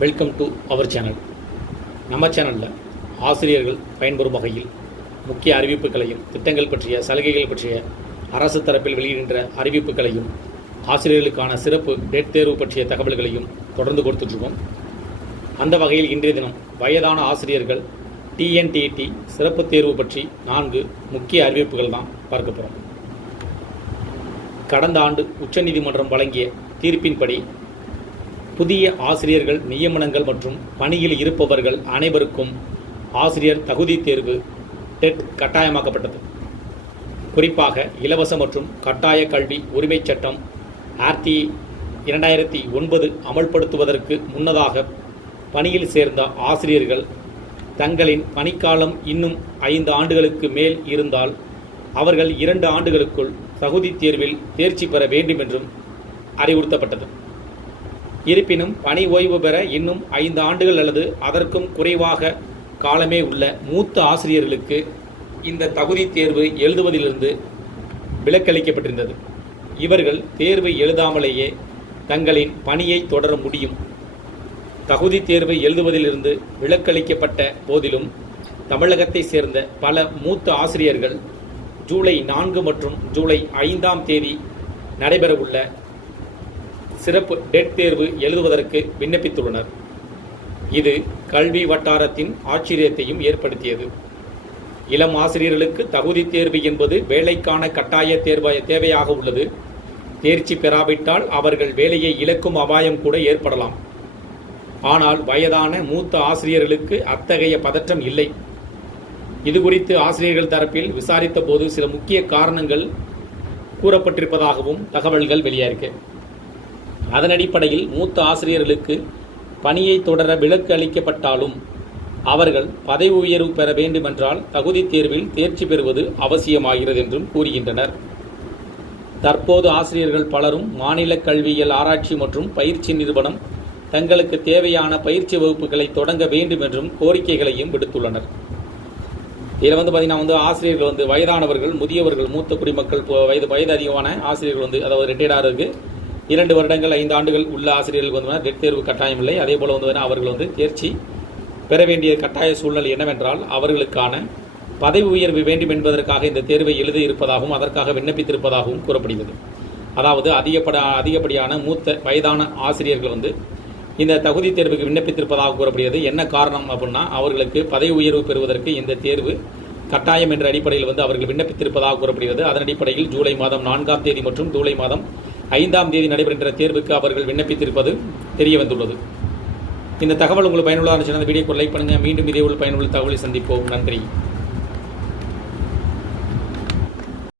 Welcome to our channel. நம்ம சேனலில் ஆசிரியர்கள் பயன்பெறும் வகையில் முக்கிய அறிவிப்புகளையும் திட்டங்கள் பற்றிய சலுகைகள் பற்றிய அரசு தரப்பில் வெளியிடுகின்ற அறிவிப்புகளையும் ஆசிரியர்களுக்கான சிறப்பு டெட் தேர்வு பற்றிய தகவல்களையும் தொடர்ந்து கொடுத்துட்ருக்கோம். அந்த வகையில் இன்றைய தினம் வயதான ஆசிரியர்கள் டிஎன்டிஇடி சிறப்பு தேர்வு பற்றி 4 முக்கிய அறிவிப்புகள் தான் பார்க்க போகிறோம். கடந்த ஆண்டு உச்சநீதிமன்றம் வழங்கிய தீர்ப்பின்படி புதிய ஆசிரியர்கள் நியமனங்கள் மற்றும் பணியில் இருப்பவர்கள் அனைவருக்கும் ஆசிரியர் தகுதி தேர்வு டெட் கட்டாயமாக்கப்பட்டது. குறிப்பாக இலவச மற்றும் கட்டாய கல்வி உரிமைச் சட்டம் RT 2009 அமல்படுத்துவதற்கு முன்னதாக பணியில் சேர்ந்த ஆசிரியர்கள் தங்களின் பணிக்காலம் இன்னும் 5 ஆண்டுகளுக்கு மேல் இருந்தால் அவர்கள் 2 ஆண்டுகளுக்குள் தகுதி தேர்வில் தேர்ச்சி பெற வேண்டும் என்றும் அறிவுறுத்தப்பட்டது. இருப்பினும் பணி ஓய்வு பெற இன்னும் 5 ஆண்டுகள் அல்லது அதற்கும் குறைவாக காலமே உள்ள மூத்த ஆசிரியர்களுக்கு இந்த தகுதி தேர்வு எழுதுவதிலிருந்து விலக்களிக்கப்பட்டிருந்தது. இவர்கள் தேர்வு எழுதாமலேயே தங்களின் பணியை தொடர முடியும். தகுதி தேர்வு எழுதுவதிலிருந்து விலக்களிக்கப்பட்ட போதிலும் தமிழகத்தை சேர்ந்த பல மூத்த ஆசிரியர்கள் ஜூலை 4 மற்றும் ஜூலை 5ஆம் தேதி நடைபெறவுள்ள சிறப்பு டெட் தேர்வு எழுதுவதற்கு விண்ணப்பித்துள்ளனர். இது கல்வி வட்டாரத்தின் ஆச்சரியத்தையும் ஏற்படுத்தியது. இளம் ஆசிரியர்களுக்கு தகுதி தேர்வு என்பது வேலைக்கான கட்டாய தேவையாக உள்ளது. தேர்ச்சி பெறாவிட்டால் அவர்கள் வேலையை இழக்கும் அபாயம் கூட ஏற்படலாம். ஆனால் வயதான மூத்த ஆசிரியர்களுக்கு அத்தகைய பதற்றம் இல்லை. இதுகுறித்து ஆசிரியர்கள் தரப்பில் விசாரித்த போது சில முக்கிய காரணங்கள் கூறப்பட்டிருப்பதாகவும் தகவல்கள் வெளியாயிருக்கு. அதன் அடிப்படையில் மூத்த ஆசிரியர்களுக்கு பணியை தொடர விலக்கு அளிக்கப்பட்டாலும் அவர்கள் பதவி உயர்வு பெற வேண்டுமென்றால் தகுதி தேர்வில் தேர்ச்சி பெறுவது அவசியமாகிறது என்றும் கூறுகின்றனர். தற்போது ஆசிரியர்கள் பலரும் மாநில கல்வியியல் ஆராய்ச்சி மற்றும் பயிற்சி நிறுவனம் தங்களுக்கு தேவையான பயிற்சி வகுப்புகளை தொடங்க வேண்டும் என்றும் கோரிக்கைகளையும் விடுத்துள்ளனர். இதில் பார்த்தீங்கன்னா ஆசிரியர்கள் வயதானவர்கள், முதியவர்கள், மூத்த குடிமக்கள், வயது அதிகமான ஆசிரியர்கள் அதாவது ரிட்டையர்டாக இருக்குது 2 வருடங்கள் 5 ஆண்டுகள் உள்ள ஆசிரியர்களுக்கு டெட் தேர்வு கட்டாயம் இல்லை. அதே போல் அவர்கள் தேர்ச்சி பெற வேண்டிய கட்டாய சூழ்நிலை என்னவென்றால் அவர்களுக்கான பதவி உயர்வு வேண்டும் என்பதற்காக இந்த தேர்வை எழுத இருப்பதாகவும் அதற்காக விண்ணப்பித்திருப்பதாகவும் கூறப்படுகிறது. அதாவது அதிகப்படியான மூத்த வயதான ஆசிரியர்கள் இந்த தகுதி தேர்வுக்கு விண்ணப்பித்திருப்பதாக கூறப்படுகிறது. என்ன காரணம் அப்படின்னா அவர்களுக்கு பதவி உயர்வு பெறுவதற்கு இந்த தேர்வு கட்டாயம் என்ற அடிப்படையில் அவர்கள் விண்ணப்பித்திருப்பதாக கூறப்படுகிறது. அதன் அடிப்படையில் ஜூலை மாதம் 4ஆம் தேதி மற்றும் ஜூலை மாதம் 5ஆம் தேதி நடைபெறுகின்ற தேர்வுக்கு அவர்கள் விண்ணப்பித்திருப்பது தெரிய வந்துள்ளது. இந்த தகவல் உங்களுக்கு பயனுள்ளதாக இருந்துச்சுன்னா அந்த வீடியோக்கு லைக் பண்ணுங்கள். மீண்டும் இதே ஒரு பயனுள்ள தகவலை சந்திப்போம். நன்றி.